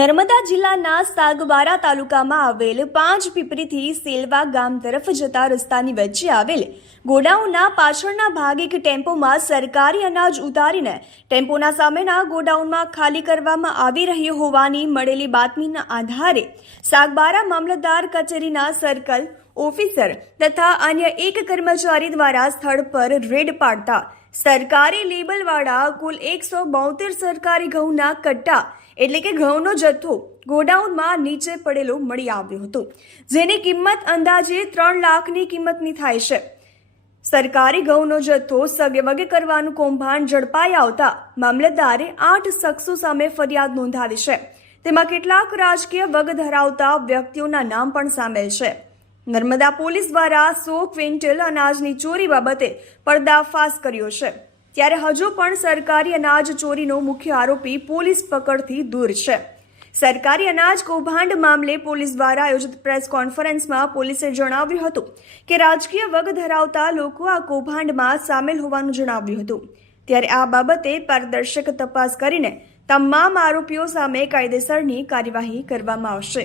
જિલ્લાના સાગબારા તાલુકામાં આવેલ પાંચ પીપરીથી સેલવા ગામ તરફ જતા રસ્તાની વચ્ચે આવેલ ગોડાઉનના પાછળના ભાગ એક ટેમ્પોમાં સરકારી અનાજ ઉતારીને ટેમ્પોના સામેના ગોડાઉનમાં ખાલી કરવામાં આવી રહ્યો હોવાની મળેલી બાતમીના આધારે સાગબારા મામલતદાર કચેરીના સર્કલ ઓફિસર તથા અન્ય એક કર્મચારી દ્વારા સ્થળ પર રેડ પાડતા સરકારી લેબલવાળા કુલ એકસો બોતેર સરકારી ઘઉંના કટ્ટા, એટલે કે ઘઉંનો જથ્થો, ગોડાઉનમાં નીચે પડેલો મળી આવ્યો હતો. જેની કિંમત અંદાજે ત્રણ લાખની કિંમતની થાય છે. સરકારી ઘઉંનો જથ્થો સગેવગે કરવાનું કૌભાંડ ઝડપાઈ આવતા મામલતદારે આઠ શખ્સો સામે ફરિયાદ નોંધાવી છે. તેમાં કેટલાક રાજકીય વગ ધરાવતા વ્યક્તિઓના નામ પણ સામેલ છે. નર્મદા પોલીસ દ્વારા સો ક્વિન્ટલ અનાજની ચોરી બાબતે પર્દાફાશ કર્યો છે. ત્યારે હજુ પણ સરકારી અનાજ ચોરીનો મુખ્ય આરોપી પોલીસ પકડથી દૂર છે. સરકારી અનાજ કૌભાંડ મામલે પોલીસ દ્વારા આયોજિત પ્રેસ કોન્ફરન્સમાં પોલીસે જણાવ્યું હતું કે રાજકીય વગ ધરાવતા લોકો આ કૌભાંડમાં સામેલ હોવાનું જણાવ્યું હતું. ત્યારે આ બાબતે પારદર્શક તપાસ કરીને તમામ આરોપીઓ સામે કાયદેસરની કાર્યવાહી કરવામાં આવશે.